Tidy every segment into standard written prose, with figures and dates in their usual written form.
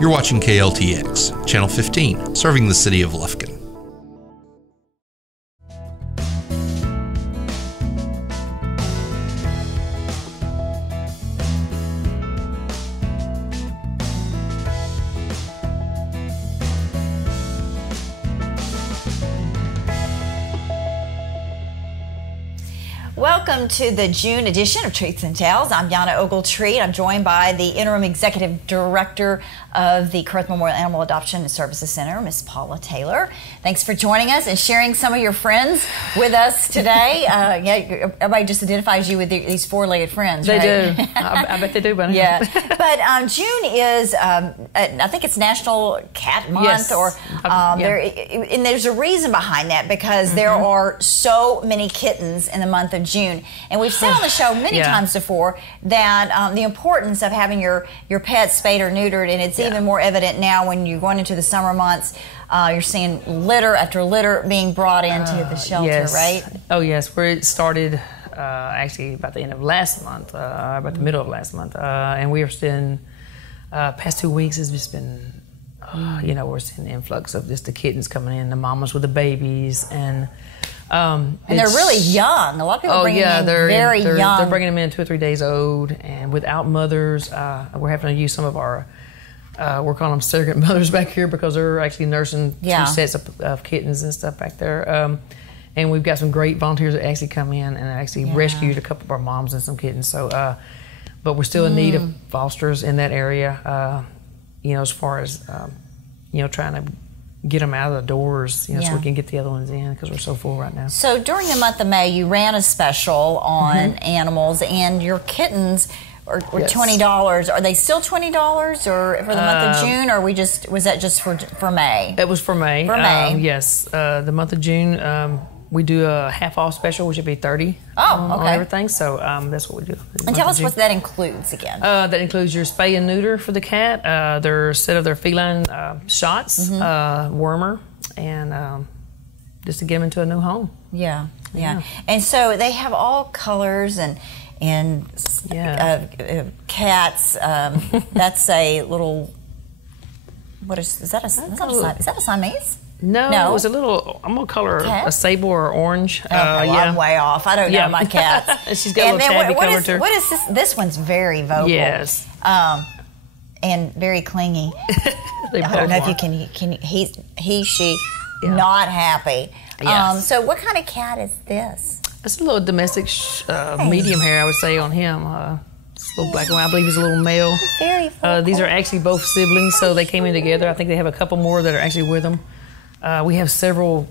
You're watching KLTX, Channel 15, serving the city of Lufkin. Welcome to the June edition of Treats and Tales. I'm Fiona Ogletree. I'm joined by the Interim Executive Director of the Kurth Memorial Animal Adoption and Services Center, Miss Paula Taylor. Thanks for joining us and sharing some of your friends with us today. Everybody just identifies you with these four-legged friends, right? They do. I bet they do, buddy. Yeah. But June is, I think it's National Cat Month. Yes. And there's a reason behind that because there are so many kittens in the month of June. And we've said on the show many times before that the importance of having your pet spayed or neutered, and it's even more evident now when you're going into the summer months. You're seeing litter after litter being brought into the shelter, right? Oh, yes. Where it started actually about the end of last month, about the middle of last month. And we are seeing, past 2 weeks has just been, we're seeing an influx of just the kittens coming in, the mamas with the babies, and they're really young. A lot of people bring them in very young. They're bringing them in 2 or 3 days old and without mothers. We're having to use some of our, we're calling them surrogate mothers back here because they're actually nursing 2 sets of kittens and stuff back there. And we've got some great volunteers that actually come in and actually rescued a couple of our moms and some kittens. So, but we're still in need of fosters in that area, as far as, trying to get them out of the doors, so we can get the other ones in because we're so full right now. So during the month of May, you ran a special on animals, and your kittens were $20. Are they still $20 or for the month of June, or was that just for May? It was for May. For May. Yes. The month of June, we do a half-off special, which would be $30 on everything. So that's what we do. And tell us what that includes again. That includes your spay and neuter for the cat, their set of their feline shots, wormer, and just to get them into a new home. Yeah. And so they have all colors and cats. That's a little. What is that? Is that a Siamese? No, it was a little, I'm going to call her a sable or orange. I'm way off. I don't know my cats. She's got a little tabby color to her. What is this? This one's very vocal. Yes. And very clingy. I don't know if you can she, not happy. Yes. So what kind of cat is this? It's a little domestic medium hair, I would say, on him. It's a little black and white. I believe he's a little male. Very vocal. These are actually both siblings, so they came in together. I think they have a couple more that are actually with them. We have several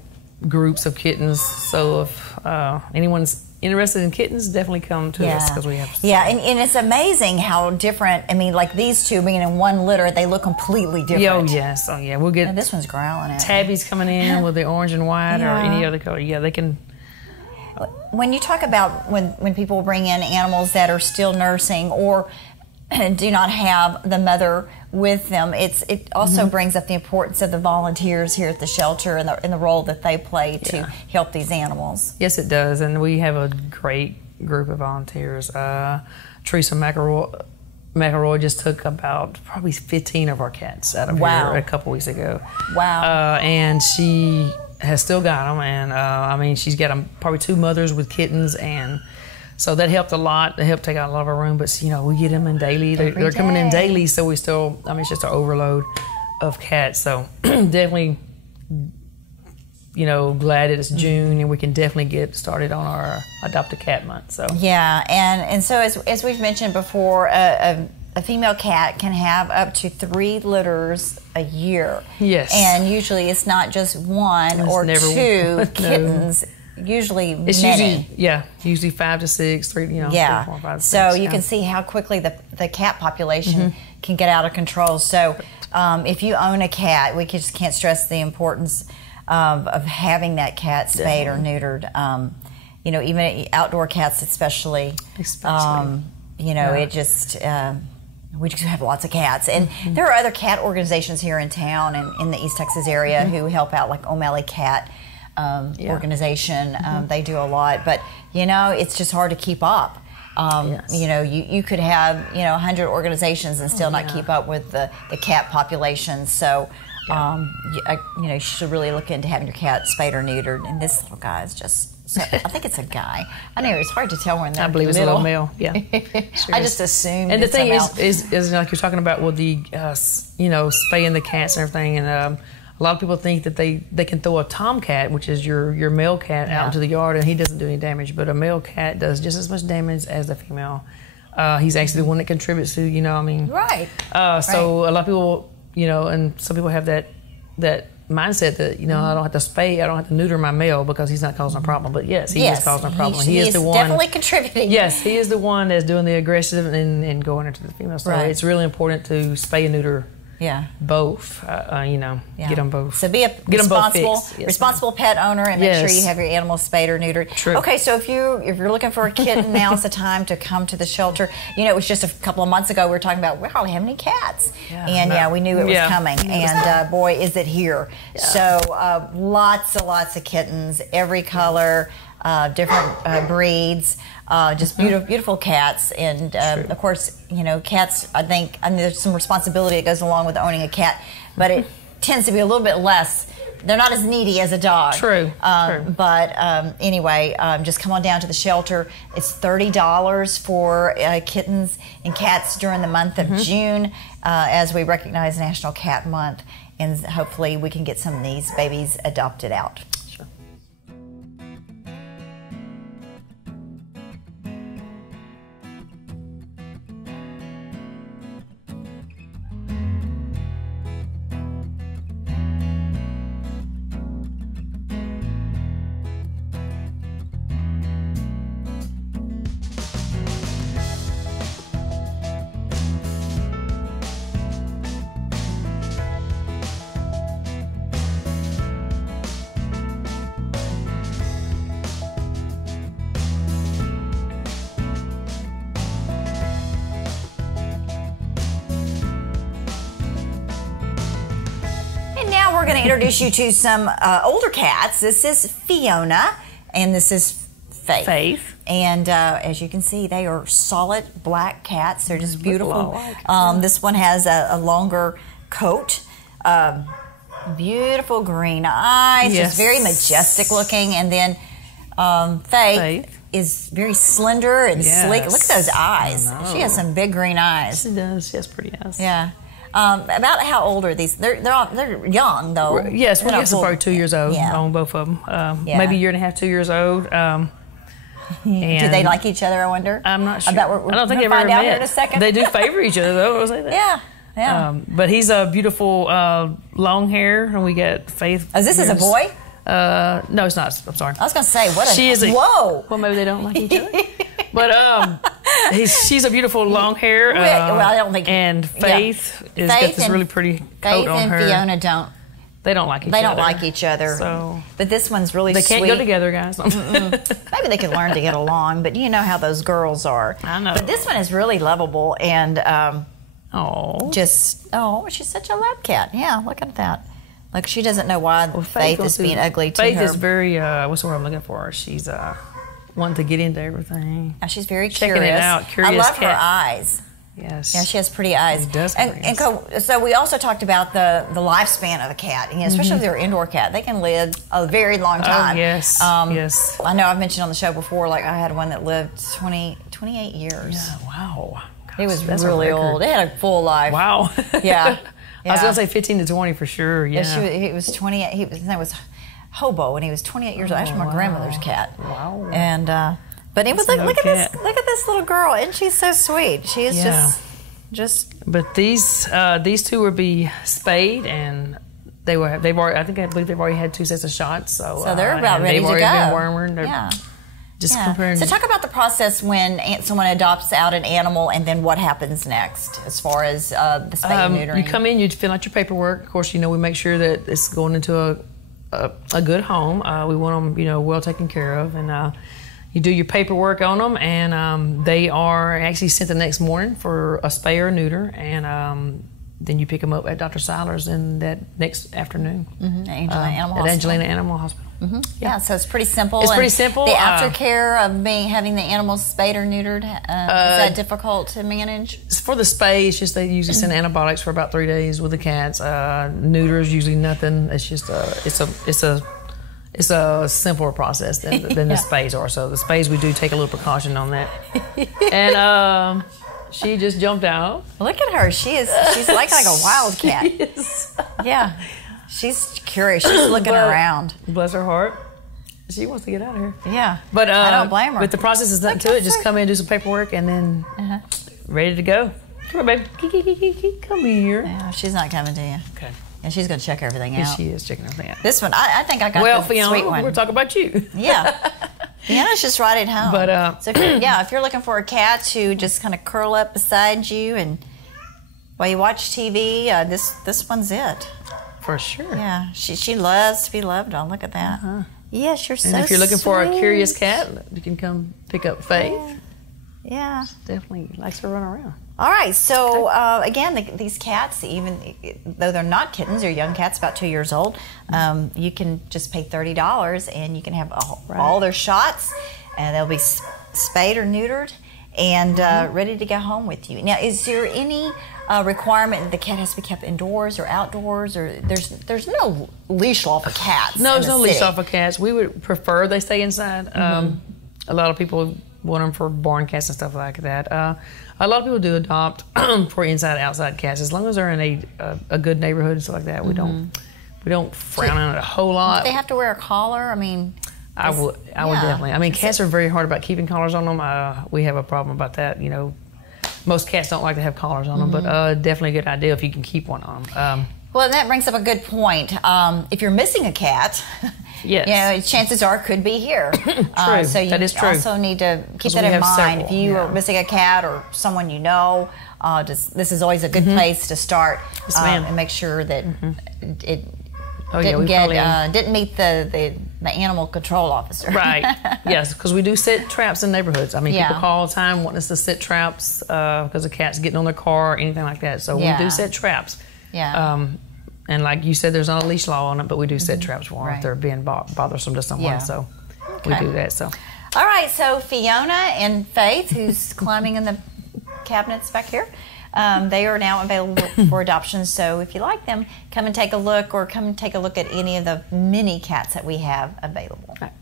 groups of kittens, so if anyone's interested in kittens, definitely come to us because we have. And it's amazing how different. I mean, like these two being in one litter, they look completely different. Oh yes, we'll get. And this one's growling at tabbies coming in with the orange and white or any other color. Yeah, they can. When you talk about when people bring in animals that are still nursing or do not have the mother with them, it also brings up the importance of the volunteers here at the shelter and the role that they play to help these animals. Yes, it does, and we have a great group of volunteers. Teresa McElroy just took about probably 15 of our cats out of here a couple weeks ago. Wow. And she has still got them, and she's got them, probably 2 mothers with kittens, and so that helped a lot. They helped take out a lot of our room, but we get them in daily. They're coming in daily, so we still, it's just an overload of cats. So definitely, glad that it's June and we can definitely get started on our Adopt a Cat month. So and so as we've mentioned before, a female cat can have up to 3 litters a year. Yes. And usually it's not just 1 or 2 kittens. Usually many. Usually 5 to 6, 3, 3, 4, 5, 6. So you can see how quickly the cat population can get out of control. So if you own a cat, we just can't stress the importance of having that cat spayed or neutered. Even outdoor cats especially. It just... we just have lots of cats. And there are other cat organizations here in town and in the East Texas area who help out, like O'Malley Cat organization. They do a lot. But, it's just hard to keep up. You know, you could have 100 organizations and still not keep up with the cat population. So. You should really look into having your cat spayed or neutered. And this little guy is just, so, I think it's a guy. I know it's hard to tell when they're I believe it's a little male. Yeah, I just assumed. And the thing is like you're talking about with the spaying the cats and everything. And a lot of people think that they can throw a tomcat, which is your male cat, out into the yard, and he doesn't do any damage. But a male cat does just as much damage as the female. He's actually the one that contributes to Right. So a lot of people. And some people have that mindset that, I don't have to spay, I don't have to neuter my male because he's not causing a problem. But yes, he is causing a problem. He is the one. Definitely contributing. Yes, he is the one that's doing the aggressive and going into the female. So it's really important to spay and neuter. Yeah. Both, get them both. So be a responsible pet owner and make sure you have your animals spayed or neutered. True. Okay, so if you're looking for a kitten, now's the time to come to the shelter. It was just a couple of months ago we were talking about we hardly have any cats, we knew it was coming, and boy, is it here. Yeah. So lots of kittens, every color, different breeds. Just beautiful cats, and of course, cats. I think there's some responsibility that goes along with owning a cat, but it tends to be a little bit less. They're not as needy as a dog. True. But anyway, just come on down to the shelter. It's $30 for kittens and cats during the month of June, as we recognize National Cat Month, and hopefully we can get some of these babies adopted out. We're going to introduce you to some older cats. This is Fiona, and this is Faith. And as you can see, they are solid black cats. They're just beautiful. This one has a longer coat, beautiful green eyes, just very majestic looking. And then Faith is very slender and sleek. Look at those eyes. She has some big green eyes. She does. She has pretty eyes. Yeah. About how old are these? They're young though. Yes, we're probably 2 years old on both of them. Maybe a year and a half, 2 years old. Do they like each other? I wonder. I'm not sure. I don't think they've ever met. Here in a second. They do favor each other though. I'll say that. Yeah. But he's a beautiful long hair, and we got Faith. This is a boy? No, it's not. I'm sorry. I was going to say, whoa. Well, maybe they don't like each other. But she's a beautiful long hair. I don't think. And Faith has got this really pretty coat on her. Faith and Fiona They don't like each other. They don't like each other. So, but this one's really sweet. They can't go together, guys. Maybe they could learn to get along, but you know how those girls are. I know. But this one is really lovable and she's such a lab cat. Yeah, look at that. Like she doesn't know why Faith is being ugly to her. Faith is very, what's the word I'm looking for? She's wanting to get into everything. Yeah, she's very checking curious. It out. Curious I love cat. her eyes. Yes. Yeah, she has pretty eyes. She does. So we also talked about the lifespan of a cat, especially if they're an indoor cat. They can live a very long time. Oh, yes. Yes. I know I've mentioned on the show before, like I had one that lived 28 years. Yeah, wow. Gosh, it was really old. It had a full life. Wow. Yeah. I was going to say 15 to 20 for sure. Yeah. He was 28. His name was Hobo, and he was 28 years old. Actually, my grandmother's cat. Wow. And but it was like, look at this little girl, and she's so sweet. She is just. But these two would be spayed, and I believe they've already had 2 sets of shots. So they're about ready to go. They've already been wormed. Just comparing. So talk about the process when someone adopts out an animal, and then what happens next as far as the spay and neutering. You come in, you fill out your paperwork. Of course, we make sure that it's going into a good home. We want them, well taken care of, and you do your paperwork on them, and they are actually sent the next morning for a spay or a neuter, and then you pick them up at Dr. Seiler's in that next afternoon. Angelina Animal Hospital. Angelina Animal Hospital. Yeah, so it's pretty simple. It's pretty simple. The aftercare of having the animals spayed or neutered, is that difficult to manage? For the spay, it's just they usually send antibiotics for about 3 days with the cats. Neuters usually nothing. It's just it's a simpler process than the spays are. So the spays, we do take a little precaution on that. And she just jumped out. Look at her. She's like a wildcat. Yeah. She's curious. She's looking around. Bless her heart. She wants to get out of here. Yeah. But I don't blame her. But the process is nothing to it. Just come in, do some paperwork, and then ready to go. Come here, baby. Come here. Yeah, she's not coming to you. Okay. And she's going to check everything out. She is checking everything out. This one, I think I got the Fiona, sweet one. we're talking about you. Yeah. Fiona's just right at home. But, so if you're looking for a cat to just kind of curl up beside you and while you watch TV, this one's it. For sure. Yeah. She loves to be loved on. Look at that. Yes, you're so sweet. And if you're looking for a curious cat, you can come pick up Faith. Yeah. She definitely likes to run around. All right, so again, these cats, even though they're not kittens, they're young cats, about 2 years old, you can just pay $30 and you can have all their shots, and they'll be spayed or neutered and ready to go home with you. Now, is there any requirement that the cat has to be kept indoors or outdoors, or there's no leash law for cats? No, there's no leash law for cats. We would prefer they stay inside. A lot of people want them for barn cats and stuff like that. A lot of people do adopt for inside outside cats as long as they're in a good neighborhood and stuff like that. We don't frown on it a whole lot. Do they have to wear a collar? I mean, I would definitely. I mean, cats are very hard about keeping collars on them. We have a problem about that. You know, most cats don't like to have collars on them, but definitely a good idea if you can keep one on them. Well, that brings up a good point. If you're missing a cat, chances are it could be here. True. So you also need to keep that in mind. If you are missing a cat or someone you know, this is always a good place to start and make sure that it didn't meet the animal control officer. Right. Yes, because we do set traps in neighborhoods. I mean, people call all the time wanting us to set traps because a cat's getting on their car or anything like that. So we do set traps. Yeah. And like you said, there's not a leash law on it, but we do set traps for them if they're being bothersome to someone. So we do that. So. All right. So Fiona and Faith, who's climbing in the cabinets back here, they are now available for adoption. So if you like them, come and take a look, or come and take a look at any of the mini cats that we have available. Right.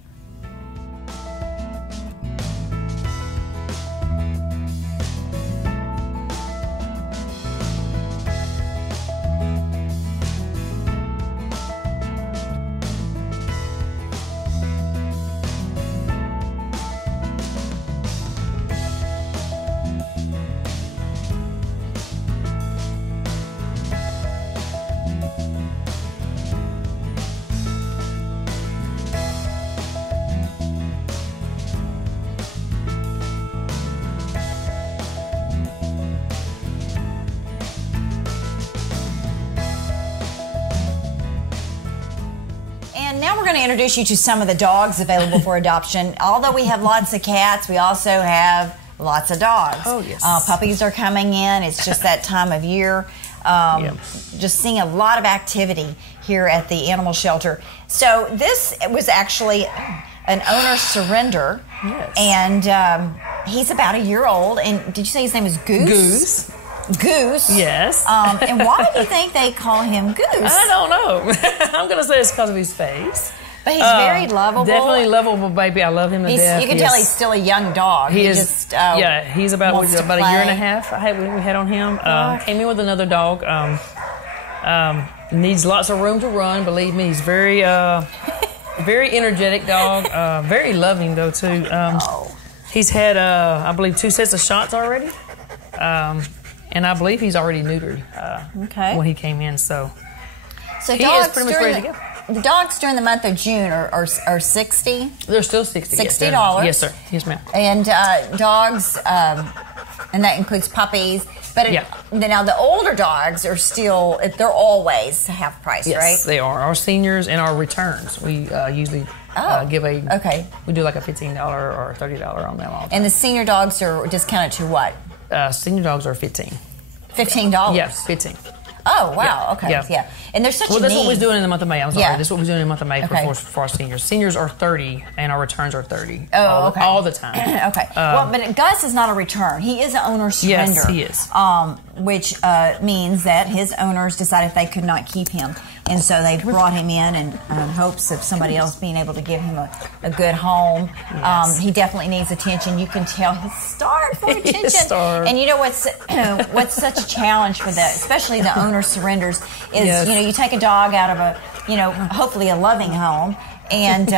Now we're going to introduce you to some of the dogs available for adoption. Although we have lots of cats, we also have lots of dogs. Oh, yes. Puppies are coming in. It's just that time of year. Just seeing a lot of activity here at the animal shelter. So this was actually an owner surrender. Yes. And he's about a year old. And did you say his name is Goose? Goose. Yes. And why do you think they call him Goose? I don't know. I'm going to say it's because of his face. But he's very lovable. Definitely lovable, baby. I love him to death. You can tell he's still a young dog. He is. He's about a year and a half we had on him. Came in with another dog. Needs lots of room to run. Believe me, he's very energetic dog. Very loving, though, too. He's had, I believe, 2 sets of shots already. And I believe he's already neutered when he came in. So he is pretty much ready to go. The dogs during the month of June are 60. They're still 60. $60. Yes, sir. Yes, ma'am. And dogs, and that includes puppies. But now the older dogs are still, they're always half price, right? Yes, they are. Our seniors and our returns, we usually give we do like a $15 or $30 on them all the time. And the senior dogs are discounted to what? Senior dogs are $15. $15? Yes, 15. Oh, wow. Okay. Yeah. And there's such a need. Well, that's what we're doing in the month of May. I'm sorry. Yeah. This is what we're doing in the month of May for our seniors. Seniors are 30, and our returns are 30. Oh, okay. All the time. Okay. Well, but Gus is not a return. He is an owner surrender. Yes, he is. Which means that his owners decided they could not keep him. And so they brought him in in hopes of somebody else being able to give him a good home. Yes. He definitely needs attention. You can tell he's starved for attention. He's starved. And you know what's such a challenge for especially the owner surrenders is, you take a dog out of hopefully a loving home, and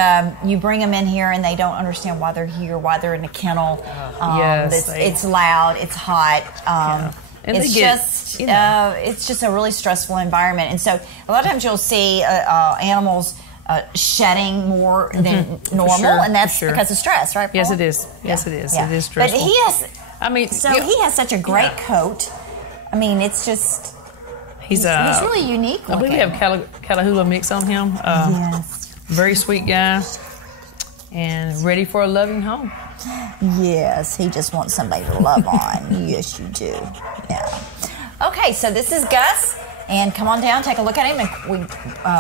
you bring them in here and they don't understand why they're here, why they're in a kennel. It's loud, it's hot. And it's just a really stressful environment. And so a lot of times you'll see animals shedding more than normal, and that's because of stress, right, Paul? Yes, it is. Yes, it is. Yeah. It is stressful. But he has such a great coat. I mean, it's just... He's really unique looking. I believe we have Catahoula mix on him. Yes. Very sweet guy. And ready for a loving home. Yes, he just wants somebody to love on. Yes, you do. Yeah. Okay, so this is Gus. And come on down, take a look at him. And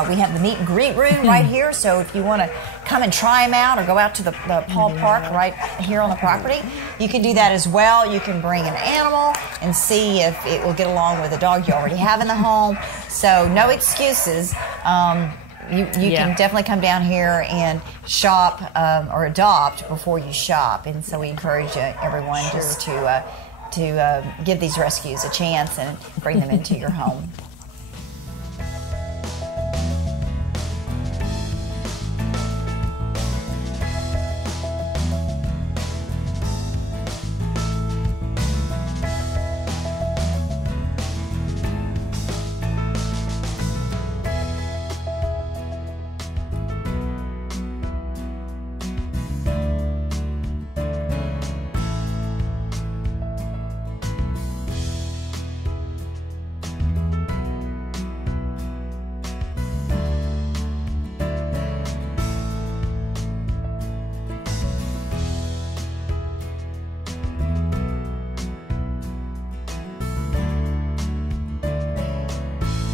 we have the meet and greet room right here. So if you want to come and try him out or go out to the Paul Park right here on the property, you can do that as well. You can bring an animal and see if it will get along with the dog you already have in the home. So no excuses. You can definitely come down here and shop or adopt before you shop. And so we encourage everyone just to give these rescues a chance and bring them into your home.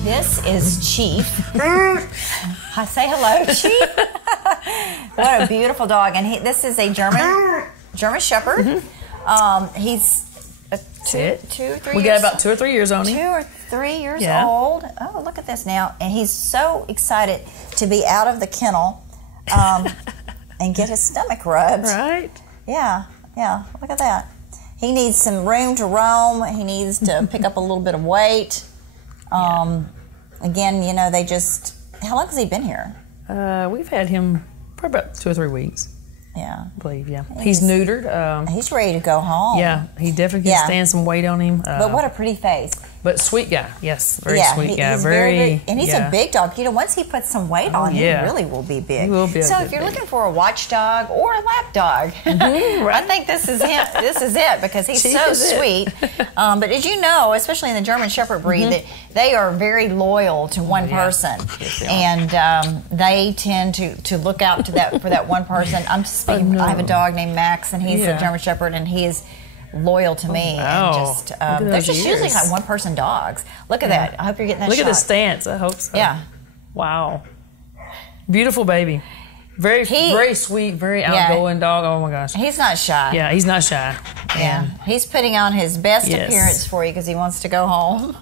This is Chief. I say hello, Chief. What a beautiful dog. And this is a German Shepherd. Mm-hmm. He's two or 3 years. We got about 2 or 3 years on him. 2 or 3 years old. Oh, look at this now. And he's so excited to be out of the kennel and get his stomach rubbed. Right. Yeah. Look at that. He needs some room to roam. He needs to pick up a little bit of weight. Again, they just... How long has he been here? We've had him for about 2 or 3 weeks. Yeah. I believe, yeah. He's neutered. He's ready to go home. Yeah, he definitely can stand some weight on him. But what a pretty face. But sweet guy, yes. Very sweet guy. He's very and he's a big dog. Once he puts some weight on, he really will be big. He will be so if you're looking for a watchdog or a lap dog, I think this is him. This is it because he's so sweet. But as you know, especially in the German Shepherd breed, that they are very loyal to one person. Yes, and they tend to look out to for that one person. I'm speaking. I have a dog named Max, and he's a German Shepherd, and he is loyal to me. Wow. And they're just usually like one person dogs. Look at that. I hope you're getting that Look shot. at the stance. I hope so. Yeah. Wow. Beautiful baby. Very sweet, very outgoing dog. Oh my gosh. He's not shy. Yeah, he's not shy. Yeah. He's putting on his best appearance for you because he wants to go home.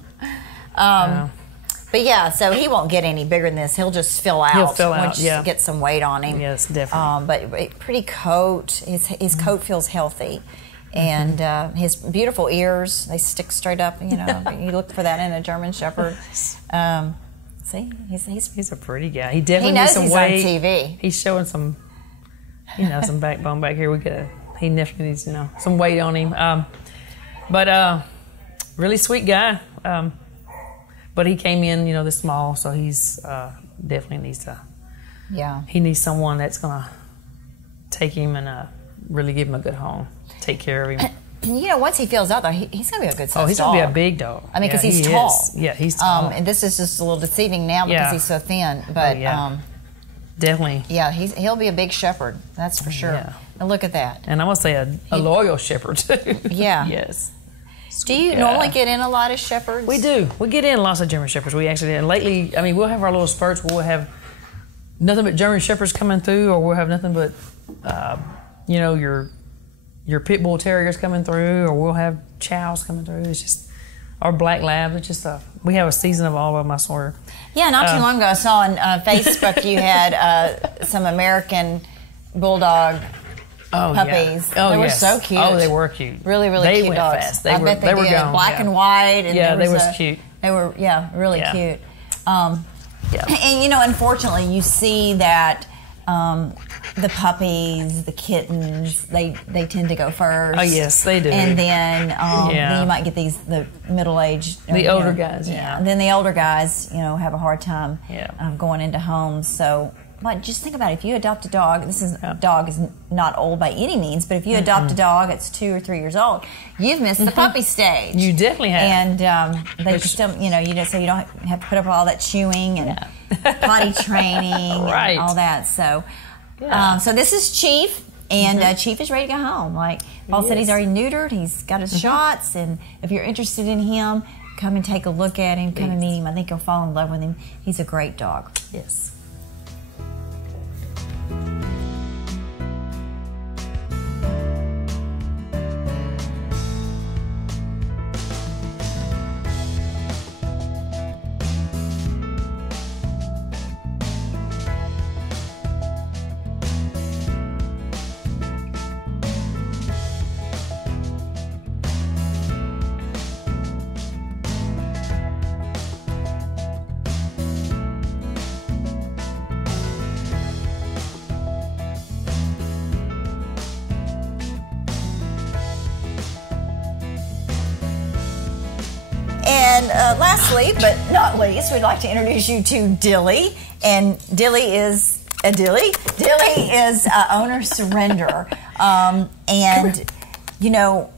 But so he won't get any bigger than this. He'll just fill out once you get some weight on him. Yes, definitely. But pretty coat. His coat feels healthy. And his beautiful ears, they stick straight up. You look for that in a German Shepherd. See, he's a pretty guy. He definitely knows needs some he's weight. On TV. He's showing some, some backbone back here. He definitely needs, some weight on him. But really sweet guy. But he came in, this small, so he's definitely needs to. Yeah. He needs someone that's gonna take him and really give him a good home. Take care of him. Once he fills out, though, he's going to be a good size dog. Oh, he's going to be a big dog. I mean, because he's tall. Yeah, he's tall. And this is just a little deceiving now because he's so thin. But definitely. Yeah, he'll be a big shepherd. That's for sure. Yeah. And look at that. And I want to say a loyal shepherd too. Yeah. Yes. Do you normally get in a lot of shepherds? We do. We get in lots of German shepherds. We actually did. And lately, I mean, we'll have our little spurts. We'll have nothing but German shepherds coming through, or we'll have nothing but, you know, your pit bull terriers coming through, or we'll have chows coming through. It's just our black labs. It's just we have a season of all of them, I swear. Yeah, not too long ago, I saw on Facebook you had some American bulldog puppies. Yeah. Oh, they were so cute. Oh, they were cute. Really, really they cute went dogs. Fast. They I were, bet they were did. gone. Black and white. And they was cute. They were, really cute. Yeah. And, you know, unfortunately, you see that the puppies, the kittens, they tend to go first. Oh, yes, they do. And then you might get the middle-aged. The older guys, yeah. And then the older guys, you know, have a hard time Yeah. going into homes. So, but just think about it. If you adopt a dog, dog is not old by any means, but if you adopt a dog that's 2 or 3 years old, you've missed the puppy stage. You definitely have. And they just don't, you know, you don't have to put up with all that chewing and potty training and all that. So, so this is Chief, and Chief is ready to go home. Like Paul said, he's already neutered. He's got his shots, and if you're interested in him, come and take a look at him. Come and meet him. I think you'll fall in love with him. He's a great dog. Yes. And lastly, but not least, we'd like to introduce you to Dilly. And Dilly is Dilly. Dilly is owner surrender. And, you know,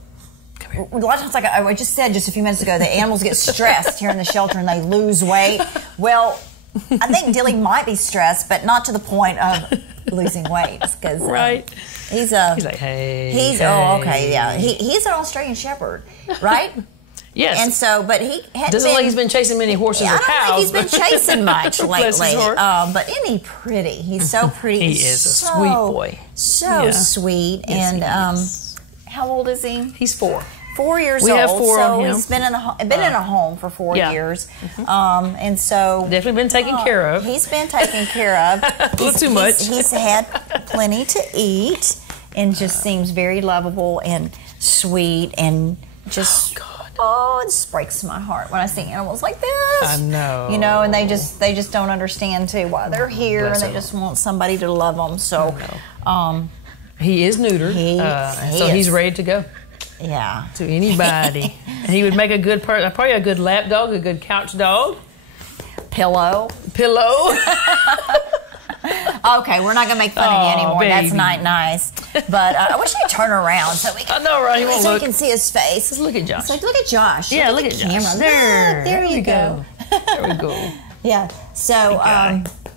a lot of times, like I just said just a few minutes ago, the animals get stressed here in the shelter and they lose weight. Well, I think Dilly might be stressed, but not to the point of losing weight. Because he's like, hey. He's okay, yeah. He's an Australian Shepherd, right? Yes. And so, but he doesn't look like he's been chasing many horses or cows. I don't think he's been chasing much lately. But isn't he pretty? He's so pretty. He is a sweet boy. So sweet. Yes, and how old is he? He's 4. 4 years old. We have 4 on him. He's been in a home for 4 years. And so definitely been taken care of. He's been taken care of. A little too much. He's had plenty to eat, and just seems very lovable and sweet, and just it just breaks my heart when I see animals like this. I know. You know, and they just don't understand too why they're here, and they just want somebody to love them. So, he is neutered, so he's ready to go. Yeah. To anybody. And he would make a good probably a good lap dog, a good couch dog. Pillow. Okay, we're not gonna make fun of you anymore. Baby. That's not nice. But I wish you'd turn around so we can. I know, right? So we can see his face. Just look at Josh. It's like, look at Josh. Yeah, look at the Josh. camera. There you go. There we go. Yeah. So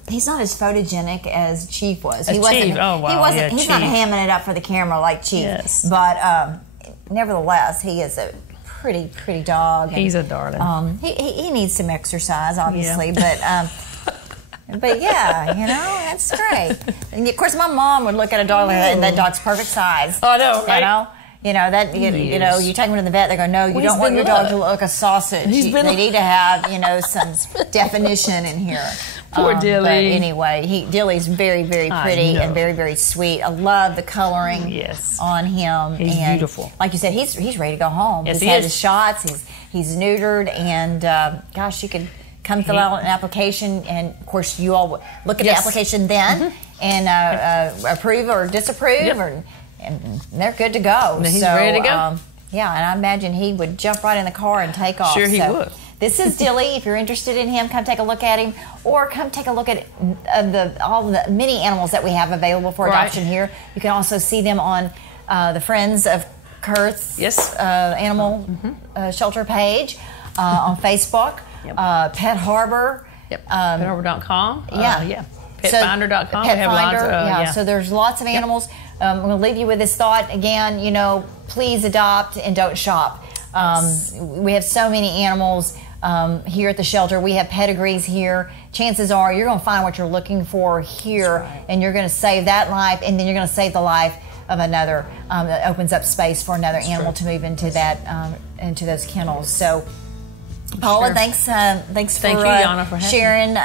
he's not as photogenic as Chief was. He wasn't. Chief. Oh wow. He wasn't. Yeah, he's Chief. not hamming it up for the camera like Chief. Yes. But nevertheless, he is a pretty dog. And, he's a darling. He needs some exercise, obviously, but yeah, you know, that's great. And of course, my mom would look at a dog like that, and that dog's perfect size. I know, right? You know that you know, you take him to the vet, they go, no, you don't want your dog to look like a sausage. They need to have, you know, some definition in here. Poor Dilly. But anyway, Dilly's very pretty and very sweet. I love the coloring on him. He's beautiful. Like you said, he's ready to go home. Yes, he's had his shots. He's neutered, and gosh, you could come fill out an application, and of course you all look at the application then and approve or disapprove, and they're good to go. And he's ready to go. And I imagine he would jump right in the car and take off. Sure, he would. This is Dilly. If you're interested in him, come take a look at him, or come take a look at all the many animals that we have available for adoption here. You can also see them on the Friends of Kurth animal shelter page on Facebook. Pet Harbor. PetHarbor.com. Petfinder.com. Petfinder. So there's lots of animals. I'm going to leave you with this thought again. You know, please adopt and don't shop. We have so many animals here at the shelter. We have pedigrees here. Chances are you're going to find what you're looking for here, right. And you're going to save that life, and then you're going to save the life of another. That opens up space for another animal to move into that into those kennels. So, Paula, thanks for you, Yana, for sharing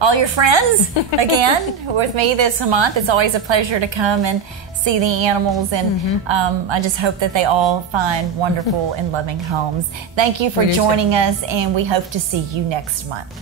all your friends again with me this month. It's always a pleasure to come and see the animals, and I just hope that they all find wonderful and loving homes. Thank you for joining us, and we hope to see you next month.